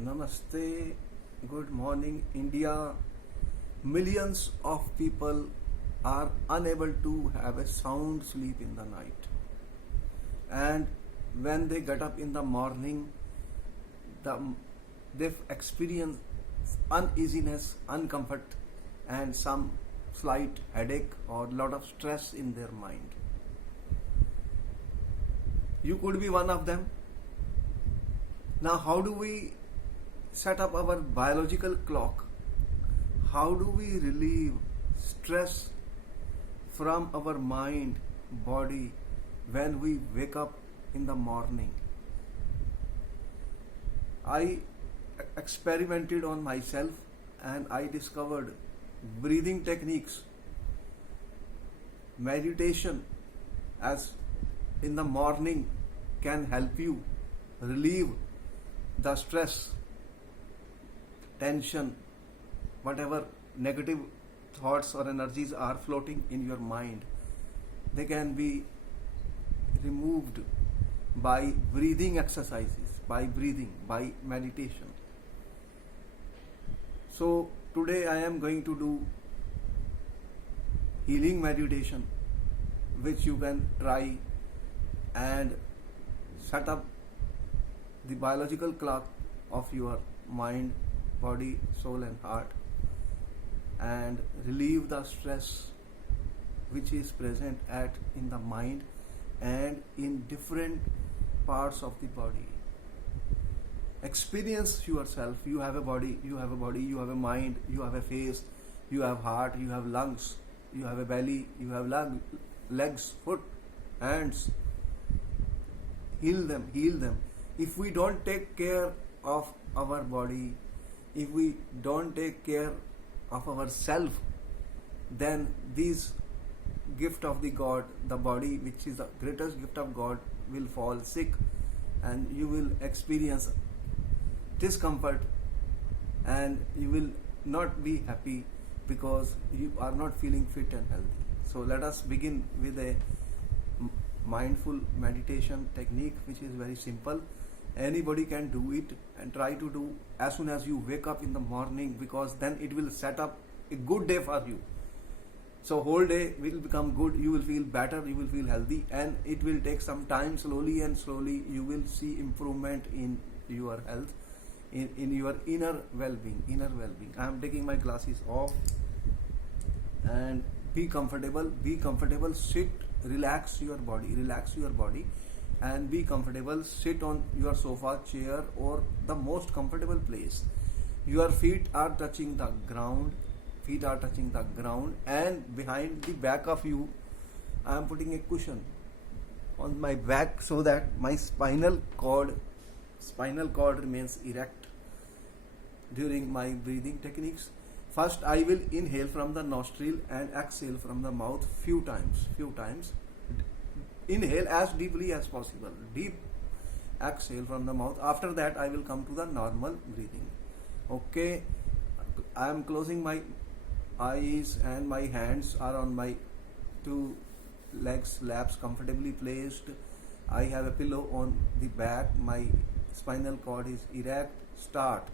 Namaste, good morning, India. Millions of people are unable to have a sound sleep in the night. And when they get up in the morning, the, they experience uneasiness, uncomfort, and some slight headache or lot of stress in their mind. You could be one of them. Now, how do we set up our biological clock? How do we relieve stress from our mind, body when we wake up in the morning? I experimented on myself and I discovered breathing techniques, meditation as in the morning can help you relieve the stress, tension, whatever negative thoughts or energies are floating in your mind. They can be removed by breathing exercises, by meditation. So today I am going to do healing meditation, which you can try and set up the biological clock of your mind, body, soul and heart, and relieve the stress which is present in the mind and in different parts of the body. Experience yourself. You have a body, you have a mind, you have a face, you have heart, you have lungs, you have a belly, you have legs, foot, hands. Heal them. If we don't take care of our body, if we don't take care of ourselves, then this gift of the God, the body, which is the greatest gift of God, will fall sick and you will experience discomfort and you will not be happy because you are not feeling fit and healthy. So let us begin with a mindful meditation technique which is very simple. Anybody can do it and try to do as soon as you wake up in the morning, because then it will set up a good day for you. So whole day will become good, you will feel better, you will feel healthy, and it will take some time. Slowly you will see improvement in your health, in your inner well-being. I am taking my glasses off and be comfortable, sit, relax your body and be comfortable. Sit on your sofa, chair or the most comfortable place. Your feet are touching the ground, and behind the back of you I am putting a cushion on my back so that my spinal cord remains erect during my breathing techniques. First I will inhale from the nostril and exhale from the mouth few times. Inhale as deeply as possible. Deep exhale from the mouth. After that I will come to the normal breathing. Okay, I am closing my eyes and my hands are on my two legs, laps comfortably placed. I have a pillow on the back. My spinal cord is erect. Start.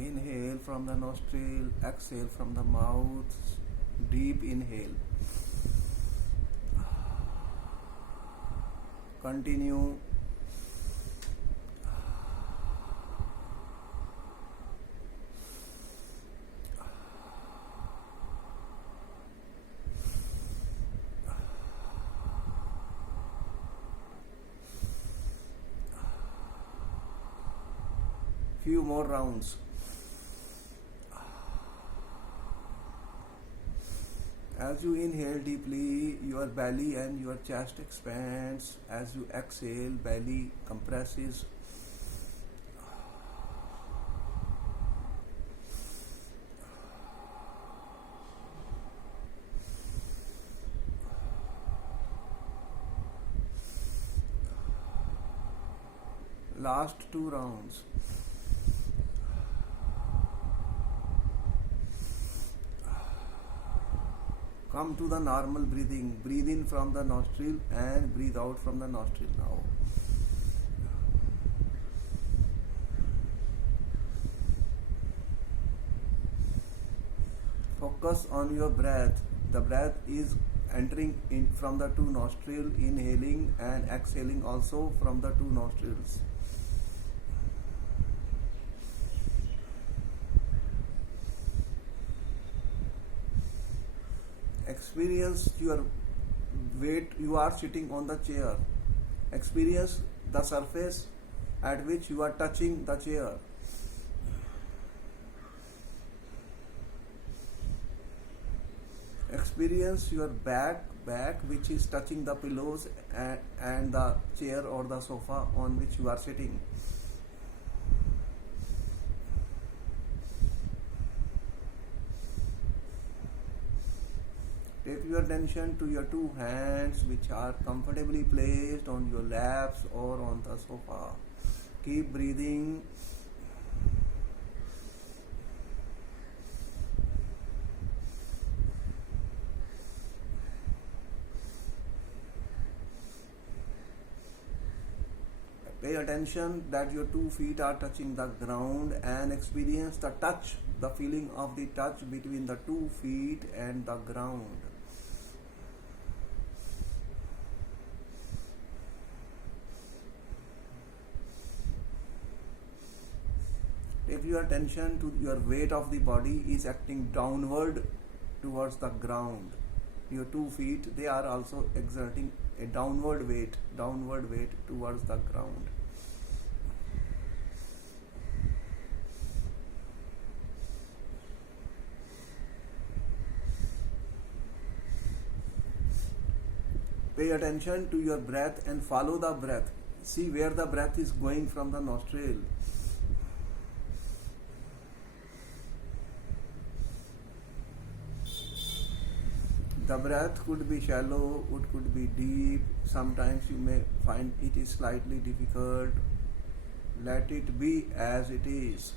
Inhale from the nostril, exhale from the mouth. Deep inhale. Continue. Few more rounds. As you inhale deeply, your belly and your chest expands. As you exhale, belly compresses. last two rounds. Come to the normal breathing. Breathe in from the nostril and breathe out from the nostril now. Focus on your breath. The breath is entering in from the two nostrils, inhaling and exhaling also from the two nostrils. Experience your weight. You are sitting on the chair. Experience the surface at which you are touching the chair. Experience your back which is touching the pillows and the chair or the sofa on which you are sitting. Take your attention to your two hands which are comfortably placed on your laps or on the sofa. Keep breathing. Pay attention that your 2 feet are touching the ground and experience the touch, the feeling of the touch between the 2 feet and the ground. Take your attention to your weight of the body is acting downward towards the ground. Your 2 feet, they are also exerting a downward weight towards the ground. Pay attention to your breath and follow the breath. See where the breath is going from the nostril. The breath could be shallow, it could be deep. Sometimes you may find it is slightly difficult. Let it be as it is.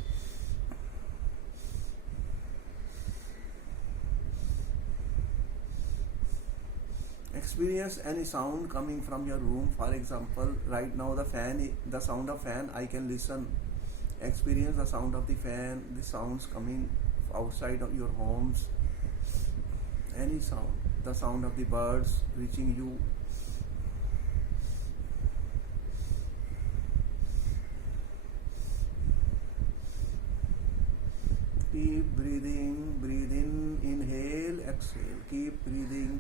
Experience any sound coming from your room. For example, right now the sound of fan I can listen. Experience the sound of the fan, the sounds coming outside of your homes. Any sound, the sound of the birds reaching you. Keep breathing, breathe in, inhale, exhale. Keep breathing.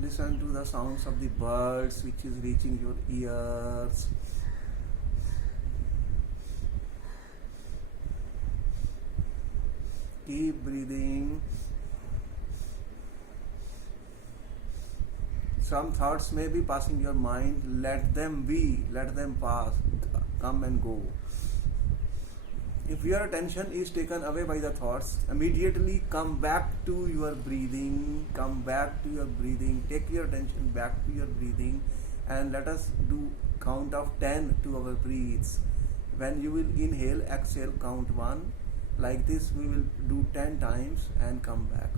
Listen to the sounds of the birds which is reaching your ears. Keep breathing. Some thoughts may be passing your mind. Let them be, let them pass, come and go. If your attention is taken away by the thoughts, immediately come back to your breathing. Come back to your breathing. Take your attention back to your breathing and let us do count of 10 to our breaths. When you will inhale, exhale, count 1. Like this we will do 10 times and come back.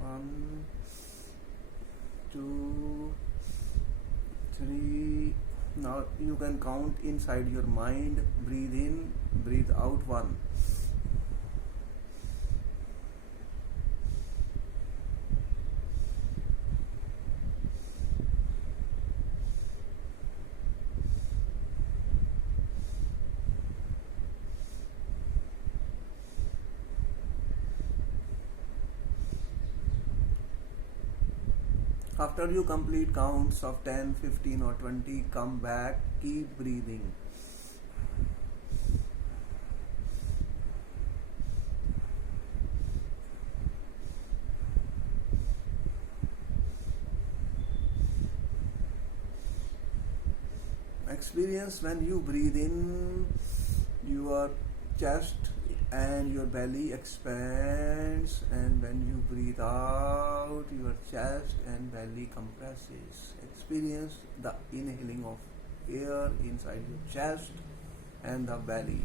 1, 2, 3. Now you can count inside your mind. Breathe in, breathe out 1. After you complete counts of 10, 15 or 20, come back, keep breathing. Experience when you breathe in, your chest and your belly expands, and when you breathe out, your chest and belly compresses. Experience the inhaling of air inside your chest and the belly.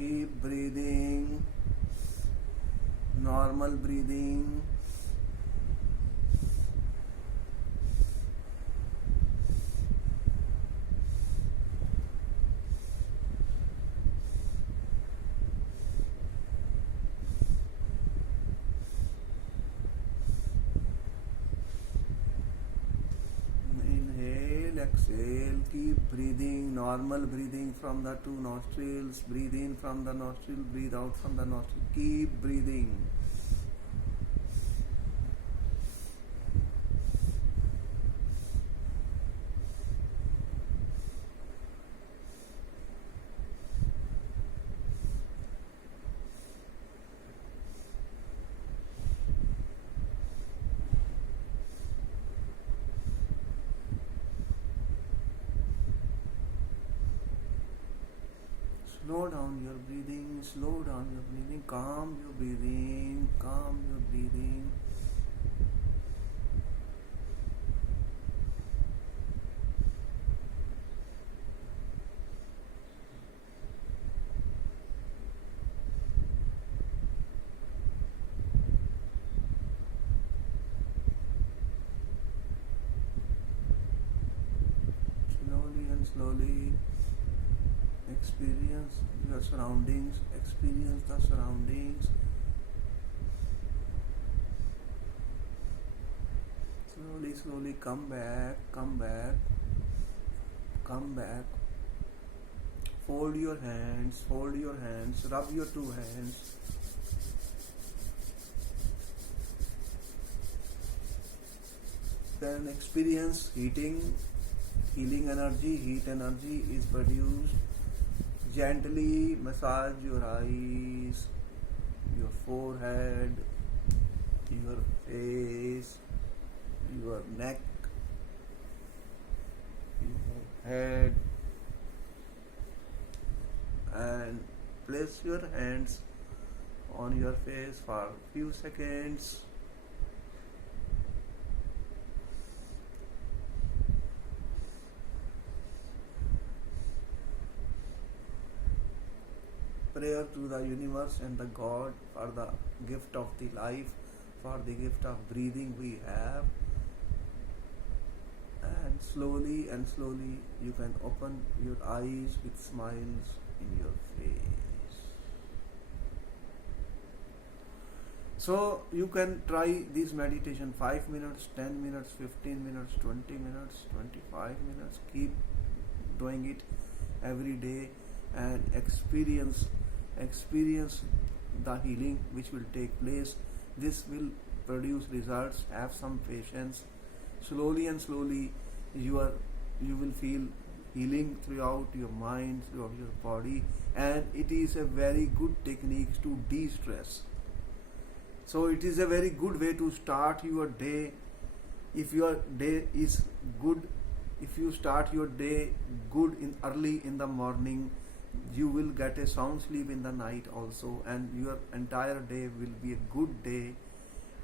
Keep breathing, normal breathing. Inhale, exhale, keep breathing, normal breathing from the two nostrils. Breathe in from the nostril, breathe out from the nostril. Keep breathing. Slow down your breathing, slow down your breathing, calm your breathing, calm your breathing. Slowly and slowly experience your surroundings, experience the surroundings. Slowly, slowly come back, come back, come back. Fold your hands, rub your two hands. Then experience heating, healing energy, heat energy is produced. Gently massage your eyes, your forehead, your face, your neck, your head, and place your hands on your face for few seconds. Prayer to the universe and the God for the gift of the life, for the gift of breathing we have. And slowly you can open your eyes with smiles in your face. So you can try this meditation 5 minutes, 10 minutes, 15 minutes, 20 minutes, 25 minutes. Keep doing it every day and experience the healing which will take place. This will produce results. Have some patience. Slowly and slowly you will feel healing throughout your mind, throughout your body, and it is a very good technique to de-stress. So it is a very good way to start your day. If your day is good, if you start your day good in early in the morning, you will get a sound sleep in the night also, and your entire day will be a good day.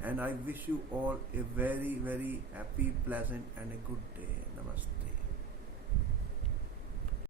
And I wish you all a very, very happy, pleasant and a good day. Namaste.